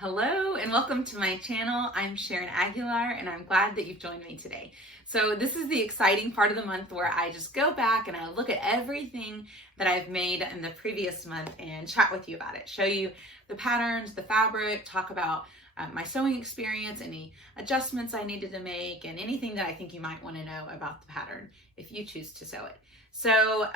Hello and welcome to my channel. I'm Sharon Aguilar and I'm glad that you've joined me today. So this is the exciting part of the month where I just go back and I look at everything that I've made in the previous month and chat with you about it. Show you the patterns, the fabric, talk about my sewing experience, any adjustments I needed to make, and anything that I think you might want to know about the pattern if you choose to sew it. So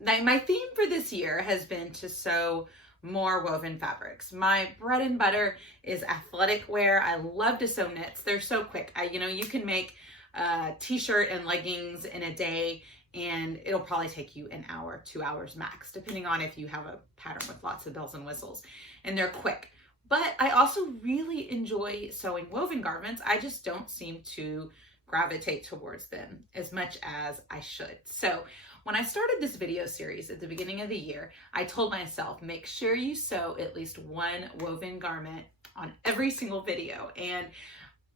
my theme for this year has been to sew more woven fabrics. My bread and butter is athletic wear. I love to sew knits. They're so quick. You can make a t-shirt and leggings in a day and it'll probably take you an hour, 2 hours max, depending on if you have a pattern with lots of bells and whistles, and they're quick. But I also really enjoy sewing woven garments. I just don't seem to gravitate towards them as much as I should. So when I started this video series at the beginning of the year, I told myself, make sure you sew at least one woven garment on every single video. And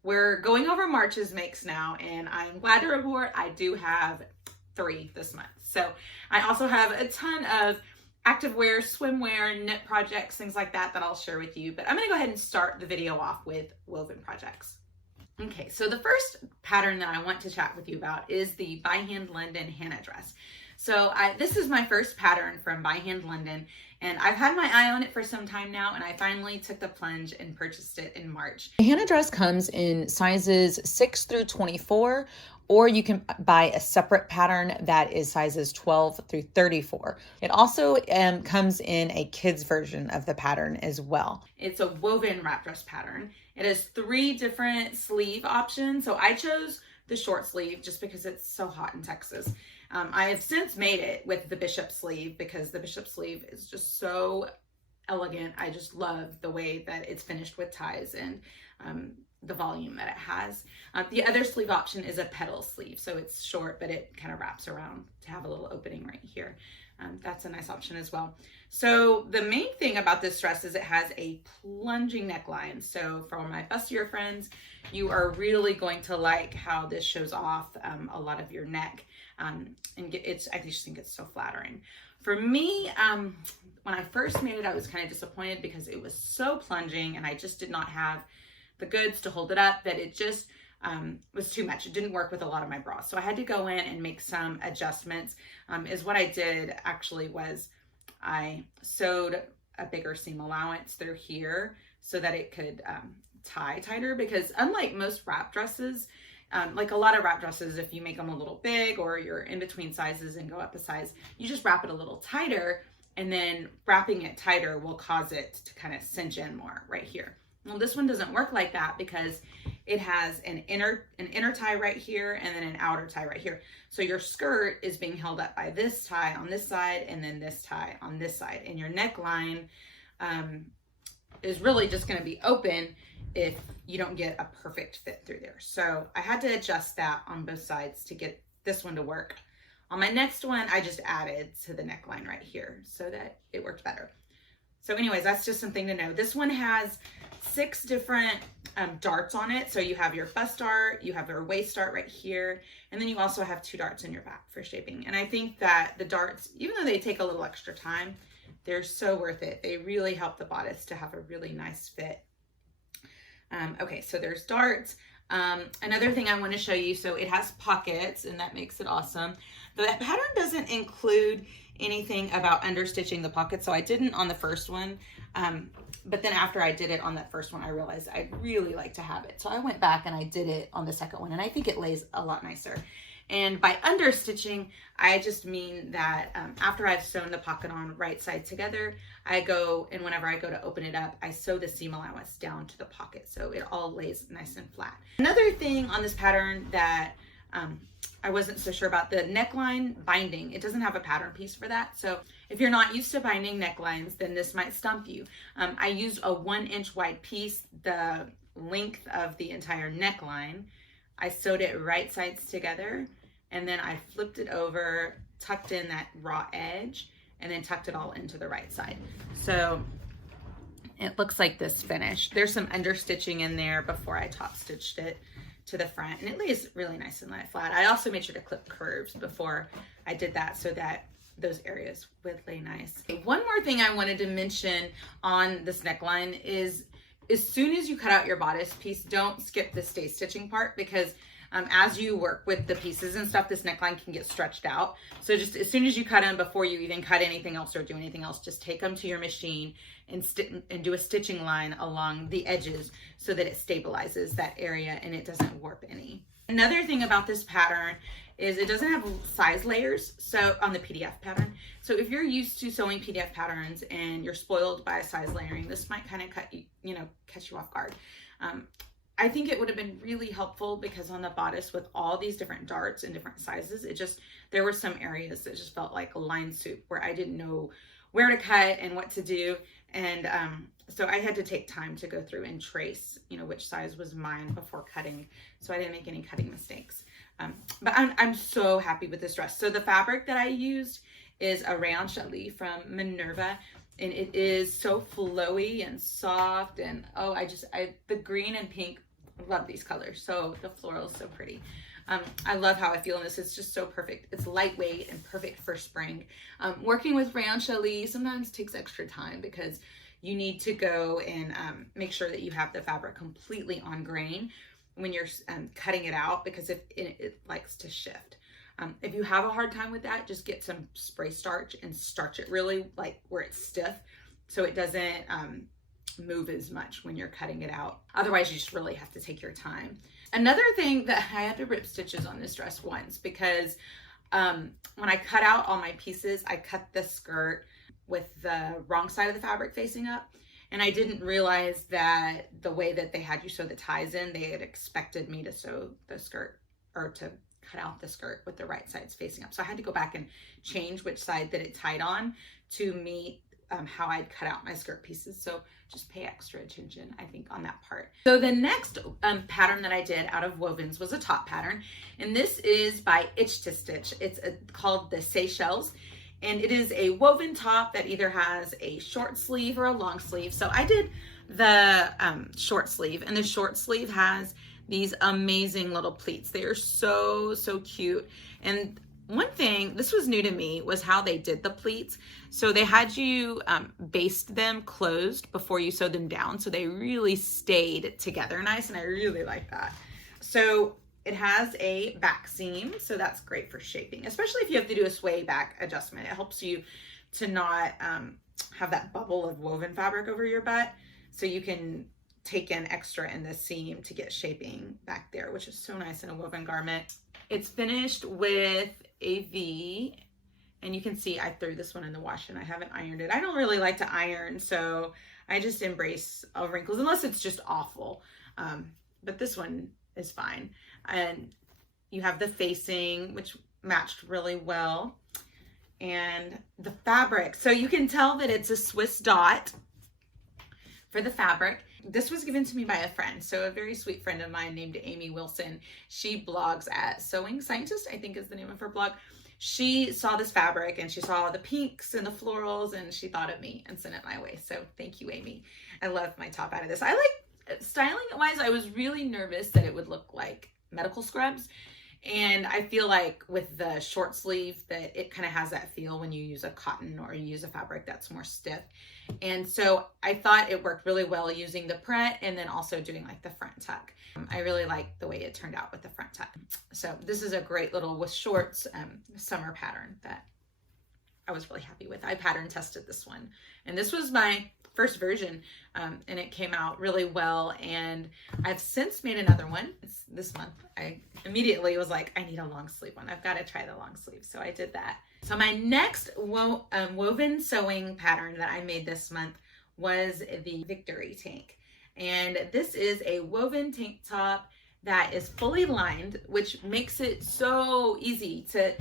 we're going over March's makes now, and I'm glad to report I do have 3 this month. So I also have a ton of activewear, swimwear, knit projects, things like that I'll share with you. But I'm gonna go ahead and start the video off with woven projects. Okay, so the first pattern that I want to chat with you about is the By Hand London Hannah dress. So this is my first pattern from By Hand London, and I've had my eye on it for some time now, and I finally took the plunge and purchased it in March. The Hannah dress comes in sizes 6 through 24, or you can buy a separate pattern that is sizes 12 through 34. It also comes in a kid's version of the pattern as well. It's a woven wrap dress pattern. It has 3 different sleeve options. So I chose the short sleeve just because it's so hot in Texas. I have since made it with the bishop sleeve because the bishop sleeve is just so elegant. I just love the way that it's finished with ties and the volume that it has. The other sleeve option is a petal sleeve. So it's short, but it kind of wraps around to have a little opening right here. That's a nice option as well. So the main thing about this dress is it has a plunging neckline. So for my bustier friends, you are really going to like how this shows off a lot of your neck. And I just think it's so flattering. For me, when I first made it, I was kind of disappointed because it was so plunging and I just did not have the goods to hold it up, that it just was too much. It didn't work with a lot of my bras. So I had to go in and make some adjustments. Is what I did actually was I sewed a bigger seam allowance through here so that it could tie tighter, because unlike most wrap dresses, like a lot of wrap dresses, if you make them a little big or you're in between sizes and go up a size, you just wrap it a little tighter, and then wrapping it tighter will cause it to kind of cinch in more right here. Well, this one doesn't work like that because it has an inner tie right here and then an outer tie right here. So your skirt is being held up by this tie on this side and then this tie on this side. And your neckline is really just going to be open if you don't get a perfect fit through there. So I had to adjust that on both sides to get this one to work. On my next one, I just added to the neckline right here so that it worked better. So anyways, that's just something to know. This one has 6 different darts on it. So you have your bust dart, you have your waist dart right here, and then you also have 2 darts in your back for shaping. And I think that the darts, even though they take a little extra time, they're so worth it. They really help the bodice to have a really nice fit. Okay, so there's darts. Another thing I want to show you, so it has pockets and that makes it awesome. The pattern doesn't include anything about understitching the pockets, so I didn't on the first one, but then after I did it on that first one, I realized I'd really like to have it. So I went back and I did it on the second one, and I think it lays a lot nicer. And by understitching, I just mean that after I've sewn the pocket on right side together, I go, and whenever I go to open it up, I sew the seam allowance down to the pocket so it all lays nice and flat. Another thing on this pattern that I wasn't so sure about, the neckline binding. It doesn't have a pattern piece for that. So if you're not used to binding necklines, then this might stump you. I used a 1-inch wide piece, the length of the entire neckline. I sewed it right sides together, and then I flipped it over, tucked in that raw edge, and then tucked it all into the right side. So it looks like this finish. There's some understitching in there before I top stitched it to the front, and it lays really nice and flat. I also made sure to clip curves before I did that so that those areas would lay nice. Okay, one more thing I wanted to mention on this neckline is as soon as you cut out your bodice piece, don't skip the stay stitching part, because as you work with the pieces and stuff, this neckline can get stretched out. So just as soon as you cut them, before you even cut anything else or do anything else, just take them to your machine and do a stitching line along the edges so that it stabilizes that area and it doesn't warp any. Another thing about this pattern is it doesn't have size layers, so on the PDF pattern. So if you're used to sewing PDF patterns and you're spoiled by size layering, this might kind of catch you off guard. I think it would have been really helpful, because on the bodice with all these different darts and different sizes, there were some areas that just felt like a line soup where I didn't know where to cut and what to do. And so I had to take time to go through and trace, which size was mine before cutting, so I didn't make any cutting mistakes. But I'm so happy with this dress. So the fabric that I used is a rayon challis from Minerva, and it is so flowy and soft, and the green and pink, I love these colors. So the floral is so pretty. I love how I feel in this. It's just so perfect. It's lightweight and perfect for spring. Working with rayon challis sometimes takes extra time, because you need to go and make sure that you have the fabric completely on grain when you're cutting it out, because it likes to shift. If you have a hard time with that, just get some spray starch and starch it really where it's stiff, so it doesn't move as much when you're cutting it out. Otherwise, you just really have to take your time. Another thing that I had to rip stitches on this dress once, because when I cut out all my pieces, I cut the skirt with the wrong side of the fabric facing up. And I didn't realize that the way that they had you sew the ties in, they had expected me to sew the skirt, or to cut out the skirt with the right sides facing up. So I had to go back and change which side that it tied on to meet how I'd cut out my skirt pieces. So just pay extra attention, I think, on that part. So the next pattern that I did out of wovens was a top pattern. And this is by Itch to Stitch. It's called the Seychelles. And it is a woven top that either has a short sleeve or a long sleeve. So I did the short sleeve, and the short sleeve has these amazing little pleats. They are so, so cute. And one thing, this was new to me, was how they did the pleats. So they had you baste them closed before you sewed them down, so they really stayed together nice, and I really like that. So it has a back seam, so that's great for shaping, especially if you have to do a sway back adjustment. It helps you to not have that bubble of woven fabric over your butt, so you can take in extra in the seam to get shaping back there, which is so nice in a woven garment. It's finished with a V, and you can see I threw this one in the wash and I haven't ironed it. I don't really like to iron, so I just embrace wrinkles unless it's just awful. But this one is fine. And you have the facing, which matched really well, and the fabric. So you can tell that it's a Swiss dot for the fabric. This was given to me by a friend, so a very sweet friend of mine named Amy Wilson. She blogs at Sewing Scientist, I think is the name of her blog. She saw this fabric and she saw the pinks and the florals, and she thought of me and sent it my way. So thank you, Amy. I love my top out of this. I like, styling it wise, I was really nervous that it would look like medical scrubs. And I feel like with the short sleeve that it kind of has that feel when you use a cotton or you use a fabric that's more stiff. And so I thought it worked really well using the print and then also doing like the front tuck. I really like the way it turned out with the front tuck. So this is a great little with shorts summer pattern that I was really happy with. I pattern tested this one, and this was my first version, and it came out really well. And I've since made another one. It's this month. I immediately was like, I need a long sleeve one. I've got to try the long sleeve. So I did that. So my next woven sewing pattern that I made this month was the Victory tank. And this is a woven tank top that is fully lined, which makes it so easy to,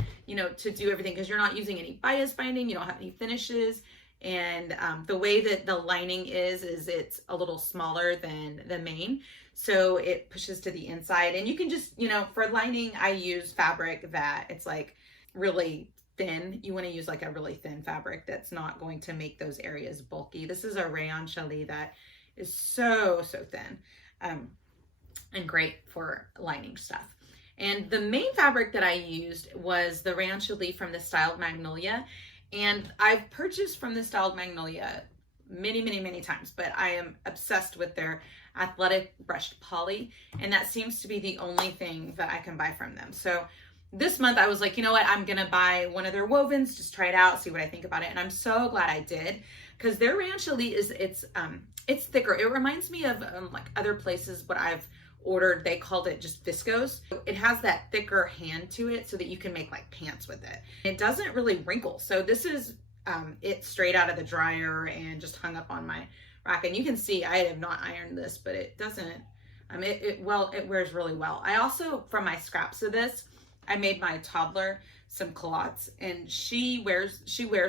to do everything, because you're not using any bias binding, you don't have any finishes. And the way that the lining is it's a little smaller than the main, so it pushes to the inside. And you can just, for lining, I use fabric that it's like really thin. You want to use like a really thin fabric that's not going to make those areas bulky. This is a rayon challis that is so thin, and great for lining stuff. And the main fabric that I used was the rayon challis from the Styled Magnolia. And I've purchased from the Styled Magnolia many, many, many times, but I am obsessed with their athletic brushed poly, and that seems to be the only thing that I can buy from them. So this month I was like, you know what, I'm gonna buy one of their wovens, just try it out, see what I think about it. And I'm so glad I did, because their Ranch Elite it's thicker. It reminds me of like other places what I've ordered. They called it just viscose. It has that thicker hand to it so that you can make like pants with it. It doesn't really wrinkle. So this is it straight out of the dryer and just hung up on my rack. And you can see I have not ironed this, but it doesn't, it wears really well. I also, from my scraps of this, I made my toddler some culottes, and she wears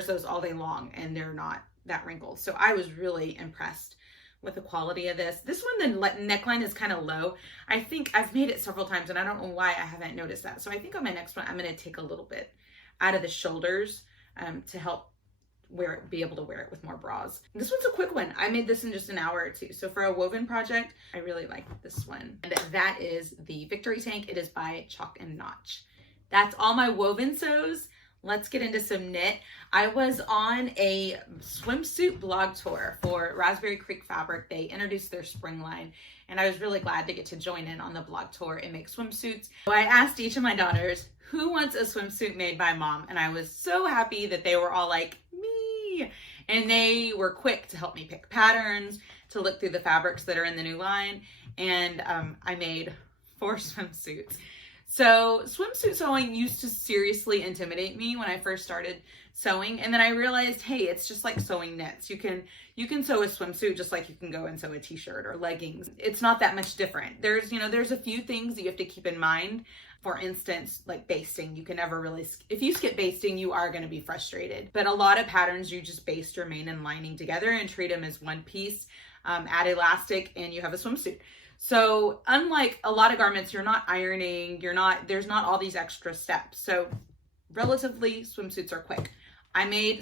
those all day long, and they're not that wrinkled. So I was really impressed with the quality of this. This one, the neckline is kind of low. I think I've made it several times, and I don't know why I haven't noticed that. So I think on my next one, I'm going to take a little bit out of the shoulders to help be able to wear it with more bras. This one's a quick one. I made this in just an hour or two. So for a woven project, I really like this one. And that is the Victory Tank. It is by Chalk and Notch. That's all my woven sews. Let's get into some knit. I was on a swimsuit blog tour for Raspberry Creek Fabric. They introduced their spring line, and I was really glad to get to join in on the blog tour and make swimsuits. So I asked each of my daughters, who wants a swimsuit made by mom? And I was so happy that they were all like, me. And they were quick to help me pick patterns, to look through the fabrics that are in the new line. And I made 4 swimsuits. So swimsuit sewing used to seriously intimidate me when I first started sewing. And then I realized, hey, it's just like sewing knits. You can sew a swimsuit just like you can go and sew a t-shirt or leggings. It's not that much different. There's a few things that you have to keep in mind. For instance, like basting, you can never really, if you skip basting, you are going to be frustrated. But a lot of patterns, you just baste your main and lining together and treat them as one piece, add elastic, and you have a swimsuit. So unlike a lot of garments, you're not ironing, there's not all these extra steps. So relatively, swimsuits are quick.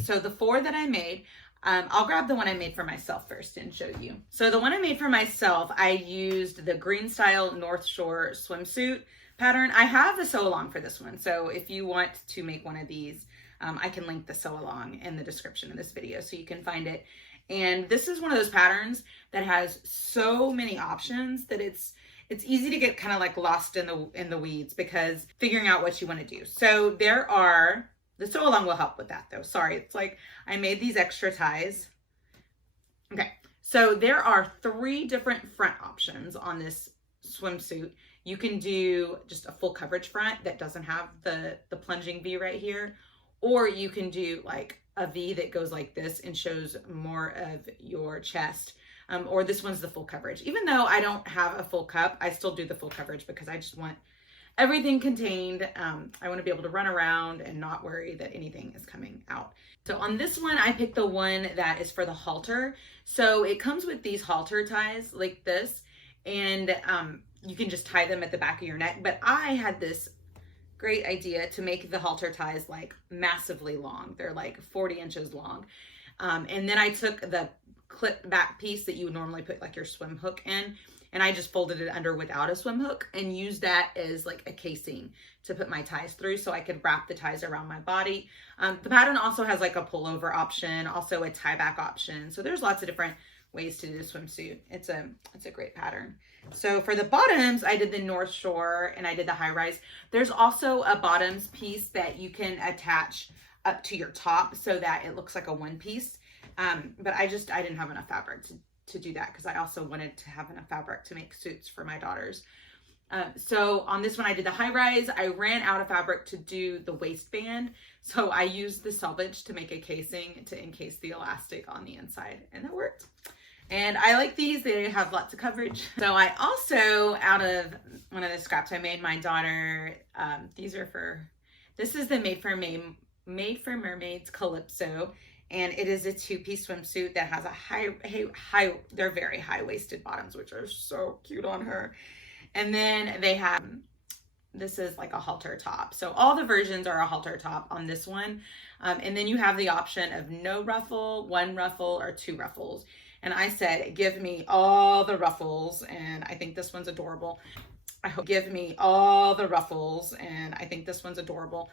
So the 4 that I made, I'll grab the one I made for myself first and show you. So the one I made for myself, I used the Green Style North Shore swimsuit pattern. I have the sew along for this one. So if you want to make one of these, I can link the sew along in the description of this video so you can find it. And this is one of those patterns that has so many options that it's easy to get kind of like lost in the weeds, because figuring out what you want to do. So the sew along will help with that though. Sorry, it's like I made these extra ties. Okay, so there are 3 different front options on this swimsuit. You can do just a full coverage front that doesn't have the plunging V right here, or you can do like a V that goes like this and shows more of your chest. Or this one's the full coverage. Even though I don't have a full cup, I still do the full coverage because I just want everything contained. I want to be able to run around and not worry that anything is coming out. So on this one, I picked the one that is for the halter. So it comes with these halter ties like this, and you can just tie them at the back of your neck. But I had this great idea to make the halter ties like massively long. They're like 40 inches long. And then I took the clip back piece that you would normally put like your swim hook in, and I just folded it under without a swim hook and used that as like a casing to put my ties through so I could wrap the ties around my body. The pattern also has like a pullover option, also a tie back option. So there's lots of different ways to do the swimsuit. It's a great pattern. So for the bottoms, I did the North Shore and I did the high rise. There's also a bottoms piece that you can attach up to your top so that it looks like a one piece. But I didn't have enough fabric to do that, because I also wanted to have enough fabric to make suits for my daughters. So on this one, I did the high rise. I ran out of fabric to do the waistband. So I used the selvage to make a casing to encase the elastic on the inside, and that worked. And I like these, they have lots of coverage. So I also, out of one of the scraps, I made my daughter, this is the Made for Mermaids Calypso. And it is a 2-piece swimsuit that has a they're very high-waisted bottoms, which are so cute on her. And then they have, this is like a halter top. So all the versions are a halter top on this one. And then you have the option of no ruffle, 1 ruffle, or 2 ruffles. And I said, give me all the ruffles. And I think this one's adorable. Give me all the ruffles. And I think this one's adorable.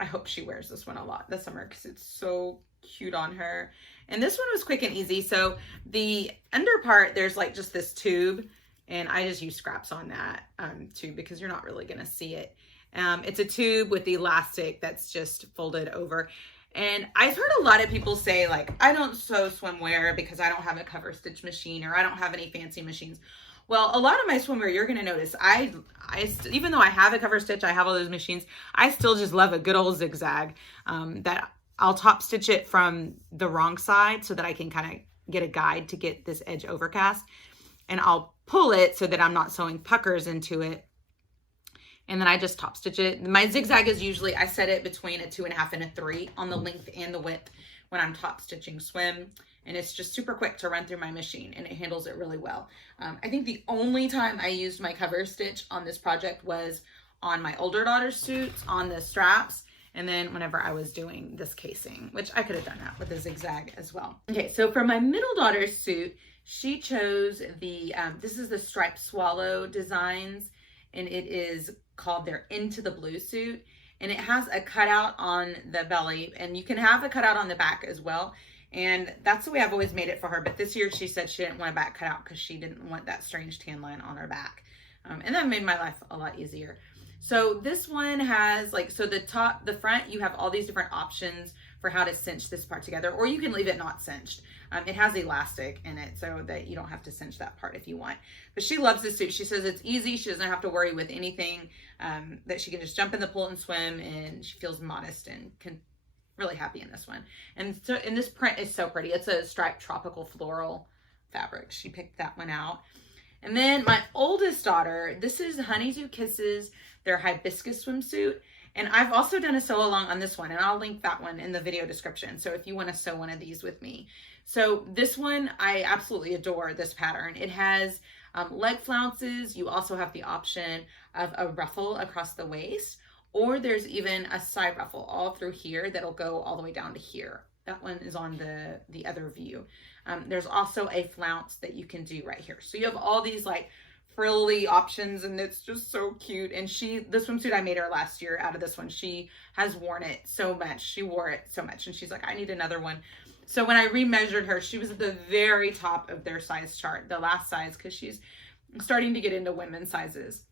I hope she wears this one a lot this summer because it's so cute on her. And this one was quick and easy. So the under part, there's like just this tube, and I just use scraps on that tube because you're not really gonna see it. It's a tube with the elastic that's just folded over. And I've heard a lot of people say, like, I don't sew swimwear because I don't have a cover stitch machine, or I don't have any fancy machines. Well, a lot of my swimwear, you're going to notice, even though I have a cover stitch, I have all those machines, I still just love a good old zigzag, that I'll top stitch it from the wrong side so that I can kind of get a guide to get this edge overcast. And I'll pull it so that I'm not sewing puckers into it. And then I just top stitch it. My zigzag is usually, I set it between a 2.5 and a 3 on the length and the width when I'm top stitching swim. And it's just super quick to run through my machine, and it handles it really well. I think the only time I used my cover stitch on this project was on my older daughter's suits, on the straps, and then whenever I was doing this casing, which I could have done that with a zigzag as well. Okay, so for my middle daughter's suit, she chose the, this is the striped swallow designs, and it is called their Into the Blue suit. And it has a cutout on the belly, and you can have a cutout on the back as well. And that's the way I've always made it for her. But this year she said she didn't want a back cutout because she didn't want that strange tan line on her back. And that made my life a lot easier. So this one has like, so the front, you have all these different options for how to cinch this part together, or you can leave it not cinched. It has elastic in it so that you don't have to cinch that part if you want. But she loves this suit. She says it's easy. She doesn't have to worry with anything, that she can just jump in the pool and swim, and she feels modest and really happy in this one. And so, and this print is so pretty. It's a striped tropical floral fabric. She picked that one out. And then my oldest daughter, this is Honeydew Kisses, their hibiscus swimsuit. And I've also done a sew along on this one, and I'll link that one in the video description. So if you want to sew one of these with me. So this one, I absolutely adore this pattern. It has leg flounces. You also have the option of a ruffle across the waist, or there's even a side ruffle all through here that'll go all the way down to here. That one is on the other view. There's also a flounce that you can do right here. So you have all these like frilly options, and it's just so cute. And the swimsuit I made her last year out of this one, she has worn it so much. She wore it so much, and she's like, I need another one. So when I remeasured her, she was at the very top of their size chart, the last size, because she's starting to get into women's sizes.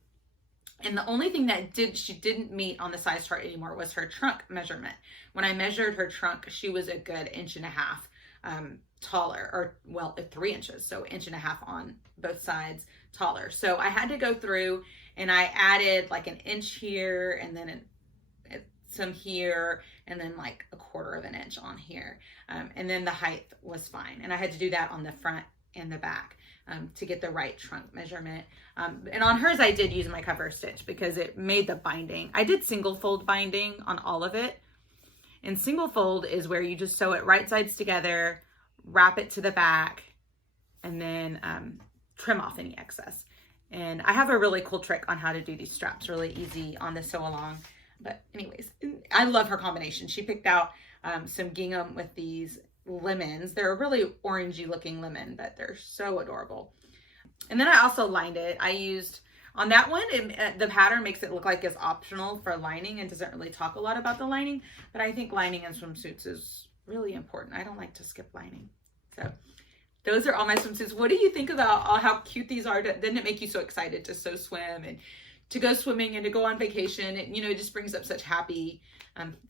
And the only thing that she didn't meet on the size chart anymore was her trunk measurement. When I measured her trunk, she was a good 1.5 inches taller, or well, 3 inches, so 1.5 inches on both sides taller. So I had to go through and I added like 1 inch here, and then some here, and then like 1/4 inch on here. And then the height was fine. And I had to do that on the front and the back to get the right trunk measurement. And on hers, I did use my cover stitch because it made the binding. I did single fold binding on all of it. And single fold is where you just sew it right sides together, wrap it to the back, and then trim off any excess. And I have a really cool trick on how to do these straps really easy on the sew along. But anyways, I love her combination. She picked out some gingham with these lemons. They're a really orangey looking lemon, but they're so adorable. And then I also lined it. I used, on that one, the pattern makes it look like it's optional for lining and doesn't really talk a lot about the lining, but I think lining in swimsuits is really important. I don't like to skip lining. So those are all my swimsuits. What do you think about how cute these are? Didn't it make you so excited to sew swim and to go swimming and to go on vacation? It, it just brings up such happy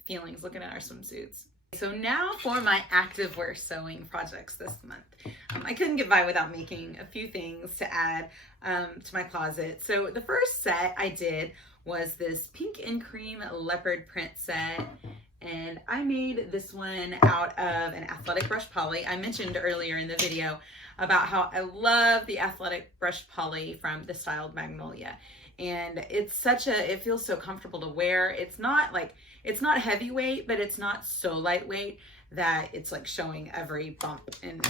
feelings looking at our swimsuits. So now for my activewear sewing projects this month. I couldn't get by without making a few things to add to my closet. So the first set I did was this pink and cream leopard print set. And I made this one out of an athletic brush poly. I mentioned earlier in the video about how I love the athletic brush poly from the Styled Magnolia. And it's it feels so comfortable to wear. It's not heavyweight, but it's not so lightweight that it's like showing every bump and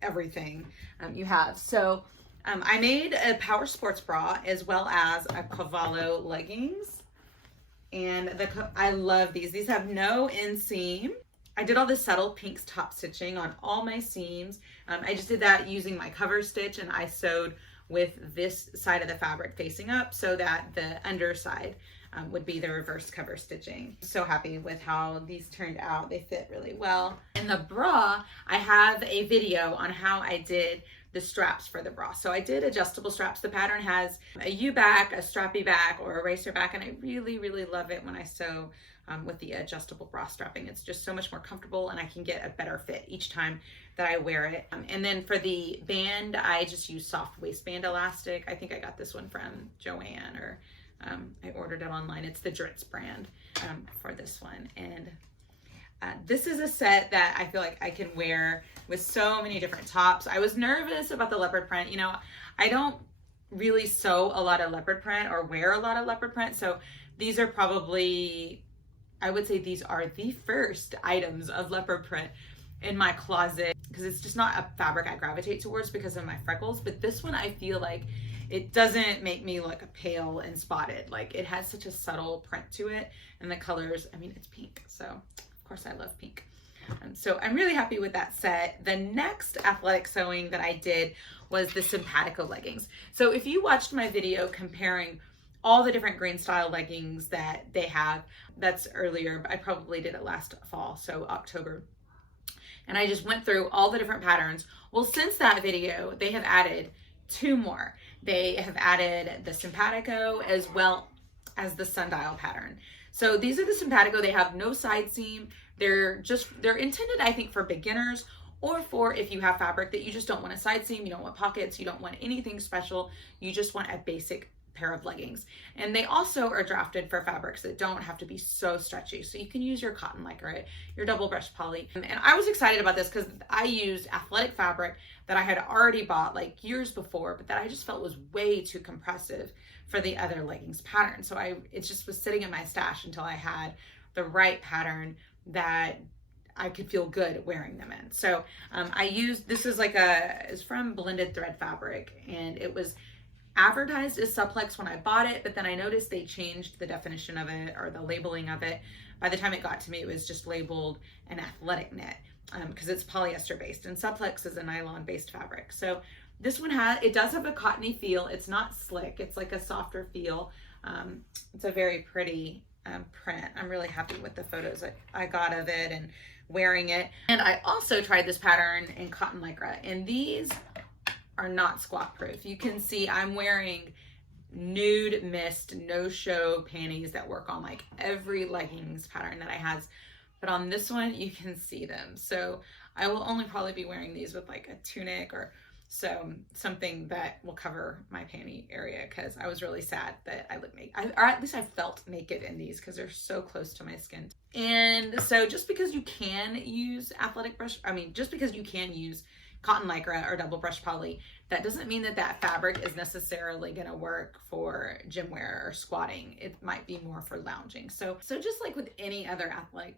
everything you have. So I made a power sports bra as well as a Cavallo leggings. And I love these. These have no inseam. I did all this subtle pinks top stitching on all my seams. I just did that using my cover stitch, and I sewed with this side of the fabric facing up so that the underside would be the reverse cover stitching. So happy with how these turned out. They fit really well. And the bra, I have a video on how I did the straps for the bra. So I did adjustable straps. The pattern has a U back, a strappy back, or a racer back, and I really, really love it when I sew with the adjustable bra strapping. It's just so much more comfortable, and I can get a better fit each time that I wear it. And then for the band, I just use soft waistband elastic. I think I got this one from Joann, or I ordered it online. It's the Dritz brand for this one. And this is a set that I feel like I can wear with so many different tops. I was nervous about the leopard print. You know, I don't really sew a lot of leopard print or wear a lot of leopard print. So these are probably, I would say these are the first items of leopard print in my closet, because it's just not a fabric I gravitate towards because of my freckles. But this one, I feel like it doesn't make me look pale and spotted. Like, it has such a subtle print to it, and the colors, I mean, it's pink. So of course I love pink. So I'm really happy with that set. The next athletic sewing that I did was the Simpatico leggings. So if you watched my video comparing all the different green style leggings that they have, that's earlier, I probably did it last fall, so October. And I just went through all the different patterns. Well, since that video, they have added 2 more. They have added the Simpatico as well as the sundial pattern. So these are the Simpatico. They have no side seam. They're intended, I think, for beginners, or for if you have fabric that you just don't want a side seam, you don't want pockets, you don't want anything special, you just want a basic pair of leggings. And they also are drafted for fabrics that don't have to be so stretchy. So you can use your cotton lycra, your double brush poly. And I was excited about this because I used athletic fabric that I had already bought like years before, but that I just felt was way too compressive for the other leggings pattern. So it just was sitting in my stash until I had the right pattern that I could feel good wearing them in. So I used, this is like it's from Blended Thread Fabric, and it was advertised as Supplex when I bought it, but then I noticed they changed the definition of it, or the labeling of it. By the time it got to me, it was just labeled an athletic knit, because it's polyester based, and Supplex is a nylon based fabric. So this one it does have a cottony feel. It's not slick, it's like a softer feel. It's a very pretty print. I'm really happy with the photos I got of it and wearing it. And I also tried this pattern in cotton lycra, and these are not squat proof. You can see I'm wearing nude mist no show panties that work on like every leggings pattern that I has, but on this one you can see them. So I will only probably be wearing these with like a tunic or something that will cover my panty area, because I was really sad that I look naked, or at least I felt naked in these because they're so close to my skin. And so just because you can use just because you can use cotton lycra or double brush poly, that doesn't mean that fabric is necessarily going to work for gym wear or squatting. It might be more for lounging. So just like with any other athletic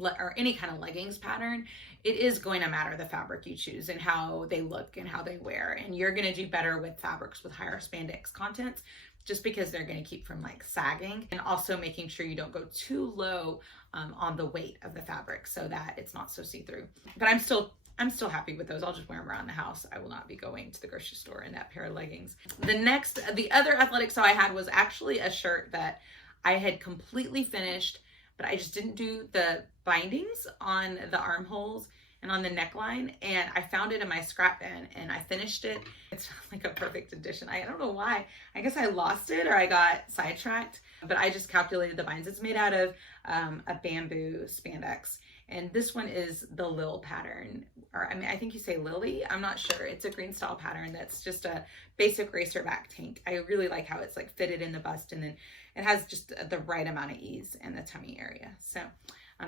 or any kind of leggings pattern, it is going to matter the fabric you choose and how they look and how they wear. And you're going to do better with fabrics with higher spandex contents, just because they're going to keep from like sagging, and also making sure you don't go too low on the weight of the fabric so that it's not so see-through. But I'm still happy with those. I'll just wear them around the house. I will not be going to the grocery store in that pair of leggings. The other athletic sew I had was actually a shirt that I had completely finished, but I just didn't do the bindings on the armholes and on the neckline, and I found it in my scrap bin and I finished it. It's like a perfect addition. I don't know why. I guess I lost it or I got sidetracked, but I just calculated the binds. It's made out of a bamboo spandex, and this one is the Lil pattern, or I think you say Lily, I'm not sure. It's a green style pattern that's just a basic racer back tank. I really like how it's like fitted in the bust, and then it has just the right amount of ease in the tummy area. So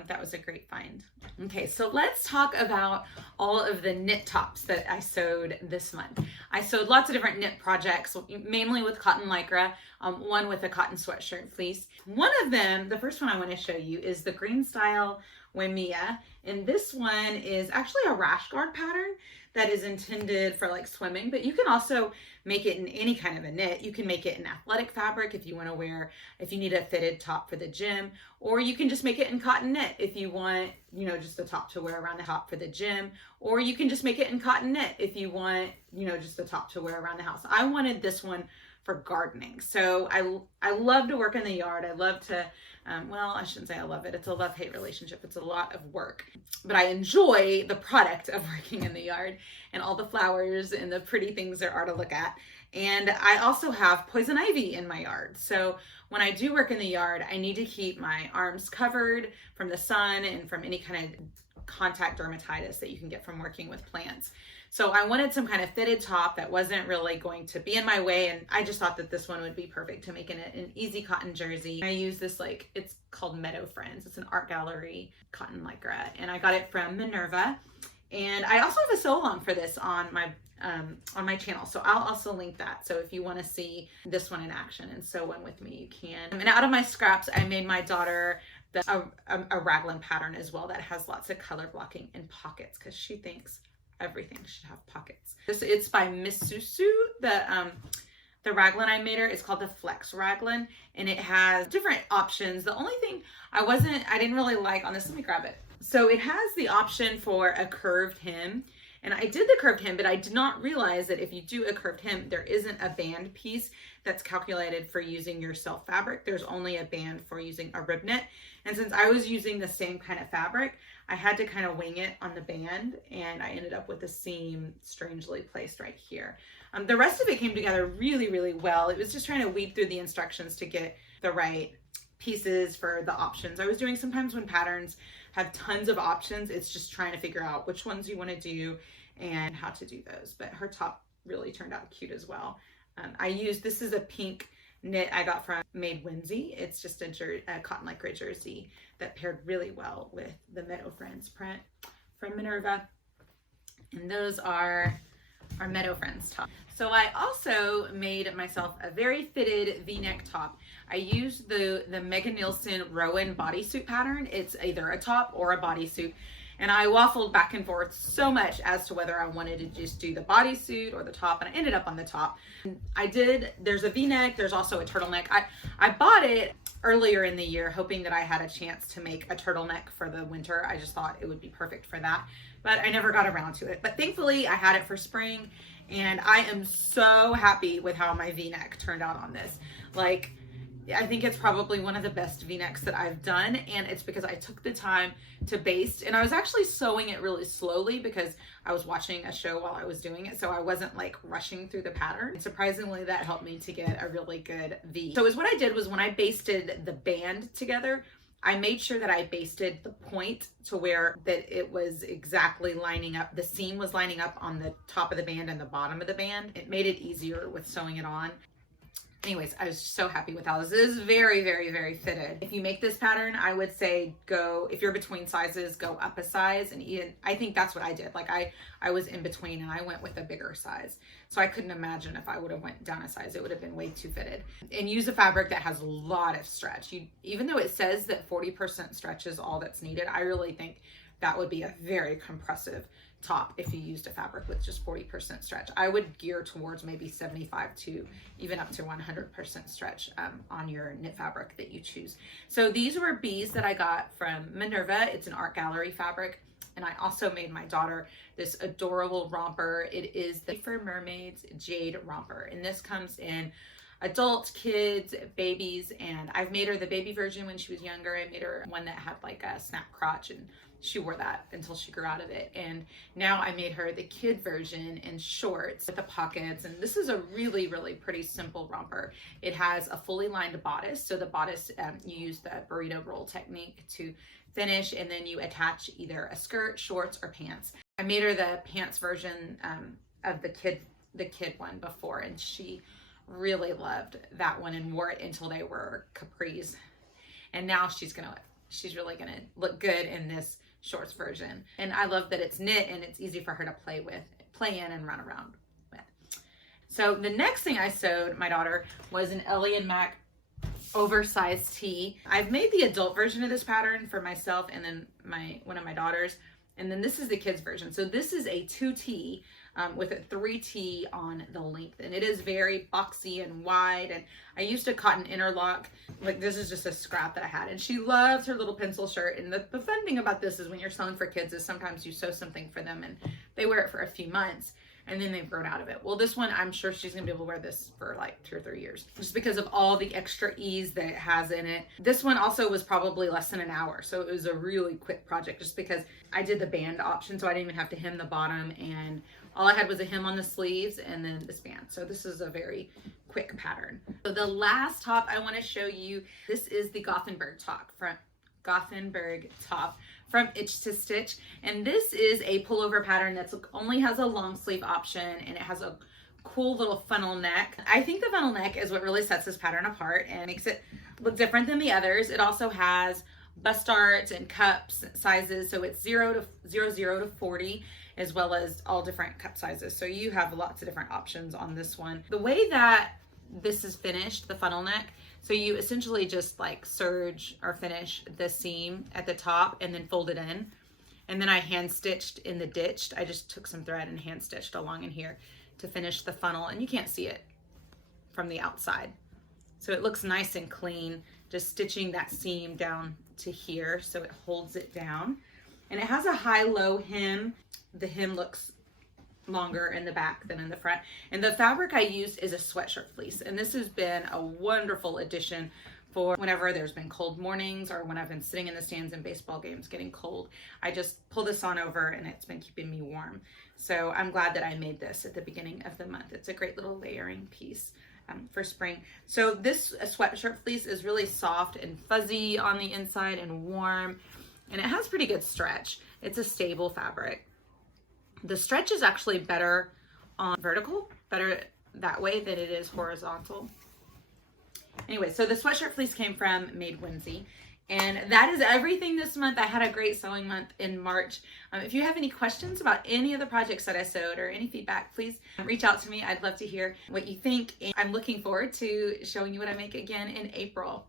that was a great find. Okay, so let's talk about all of the knit tops that I sewed this month. I sewed lots of different knit projects, mainly with cotton lycra, one with a cotton sweatshirt fleece. One of them, the first one I want to show you, is the green style Wamia, and this one is actually a rash guard pattern that is intended for like swimming, but you can also make it in any kind of a knit. You can make it in athletic fabric if you want to wear, if you need a fitted top for the gym, or you can just make it in cotton knit if you want, you know, just the top to wear around the top for the gym, or you can just make it in cotton knit if you want, you know, just the top to wear around the house. I wanted this one for gardening. So I love to work in the yard. I love to, well, I shouldn't say I love it. It's a love-hate relationship. It's a lot of work, but I enjoy the product of working in the yard and all the flowers and the pretty things there are to look at. And I also have poison ivy in my yard. So when I do work in the yard, I need to keep my arms covered from the sun and from any kind of contact dermatitis that you can get from working with plants. So I wanted some kind of fitted top that wasn't really going to be in my way. And I just thought that this one would be perfect to make in an easy cotton jersey. I use this, like, it's called Meadow Friends. It's an art gallery cotton lycra. And I got it from Minerva. And I also have a sew along for this on my channel. So I'll also link that. So if you want to see this one in action and sew one with me, you can. And out of my scraps, I made my daughter a raglan pattern as well that has lots of color blocking and pockets because she thinks everything should have pockets. It's by Miss Susu. The raglan I made her is called the Flex Raglan, and it has different options. The only thing I didn't really like on this, let me grab it. So it has the option for a curved hem, and I did the curved hem, but I did not realize that if you do a curved hem, there isn't a band piece that's calculated for using your self fabric. There's only a band for using a rib knit. And since I was using the same kind of fabric, I had to kind of wing it on the band, and I ended up with a seam strangely placed right here. The rest of it came together really, really well. It was just trying to weed through the instructions to get the right pieces for the options I was doing. Sometimes when patterns have tons of options, it's just trying to figure out which ones you want to do and how to do those. But her top really turned out cute as well. This is a pink knit I got from Made Whimsy. It's just a cotton lycra jersey that paired really well with the Meadow Friends print from Minerva. And those are our Meadow Friends top. So I also made myself a very fitted V-neck top. I used the Megan Nielsen Rowan bodysuit pattern. It's either a top or a bodysuit. And I waffled back and forth so much as to whether I wanted to just do the bodysuit or the top, and I ended up on the top. There's a V-neck, there's also a turtleneck. I bought it earlier in the year hoping that I had a chance to make a turtleneck for the winter. I just thought it would be perfect for that, but I never got around to it. But thankfully I had it for spring, and I am so happy with how my V-neck turned out on this. Like, I think it's probably one of the best V-necks that I've done, and it's because I took the time to baste, and I was actually sewing it really slowly because I was watching a show while I was doing it, so I wasn't like rushing through the pattern. And surprisingly, that helped me to get a really good V. So what I did was when I basted the band together, I made sure that I basted the point to where that it was exactly lining up. The seam was lining up on the top of the band and the bottom of the band. It made it easier with sewing it on. Anyways, I was so happy with how this is. Very, very, very fitted. If you make this pattern, I would say if you're between sizes, go up a size. And I think that's what I did. Like I was in between, and I went with a bigger size. So I couldn't imagine if I would have went down a size, it would have been way too fitted. And use a fabric that has a lot of stretch. Even though it says that 40% stretch is all that's needed, I really think that would be a very compressive top if you used a fabric with just 40% stretch. I would gear towards maybe 75 to even up to 100% stretch on your knit fabric that you choose. So these were bees that I got from Minerva. It's an art gallery fabric. And I also made my daughter this adorable romper. It is the For Mermaids Jade Romper. And this comes in adults, kids, babies, and I've made her the baby version when she was younger. I made her one that had like a snap crotch, and she wore that until she grew out of it. And now I made her the kid version in shorts with the pockets. And this is a really, really pretty simple romper. It has a fully lined bodice. So the bodice, you use the burrito roll technique to finish, and then you attach either a skirt, shorts, or pants. I made her the pants version of the kid one before, and she really loved that one and wore it until they were capris. And now she's really gonna look good in this shorts version. And I love that it's knit and it's easy for her to play in and run around with. So the next thing I sewed my daughter was an Ellie and Mac Oversized Tee. I've made the adult version of this pattern for myself and then one of my daughters. And then this is the kids version. So this is a 2T with a 3T on the length. And it is very boxy and wide. And I used a cotton interlock. Like this is just a scrap that I had. And she loves her little pencil shirt. And the fun thing about this is when you're sewing for kids is sometimes you sew something for them and they wear it for a few months and then they've grown out of it. Well, this one, I'm sure she's gonna be able to wear this for like 2 or 3 years, just because of all the extra ease that it has in it. This one also was probably less than an hour. So it was a really quick project just because I did the band option. So I didn't even have to hem the bottom, and all I had was a hem on the sleeves and then this band. So this is a very quick pattern. So the last top I wanna show you, this is the Gothenburg top from Itch to Stitch. And this is a pullover pattern that only has a long sleeve option, and it has a cool little funnel neck. I think the funnel neck is what really sets this pattern apart and makes it look different than the others. It also has bust darts and cups sizes, so it's 0 to 40, as well as all different cup sizes. So you have lots of different options on this one. The way that this is finished, the funnel neck, so you essentially just like serge or finish the seam at the top and then fold it in. And then I hand stitched in the ditched. I just took some thread and hand stitched along in here to finish the funnel, and you can't see it from the outside. So it looks nice and clean, just stitching that seam down to here so it holds it down. And it has a high-low hem. The hem looks longer in the back than in the front. And the fabric I used is a sweatshirt fleece. And this has been a wonderful addition for whenever there's been cold mornings or when I've been sitting in the stands in baseball games getting cold. I just pull this on over and it's been keeping me warm. So I'm glad that I made this at the beginning of the month. It's a great little layering piece for spring. So this sweatshirt fleece is really soft and fuzzy on the inside and warm, and it has pretty good stretch. It's a stable fabric. The stretch is actually better on vertical, better that way than it is horizontal. Anyway, so the sweatshirt fleece came from Made Whimsy. And that is everything this month. I had a great sewing month in March. If you have any questions about any of the projects that I sewed or any feedback, please reach out to me. I'd love to hear what you think. And I'm looking forward to showing you what I make again in April.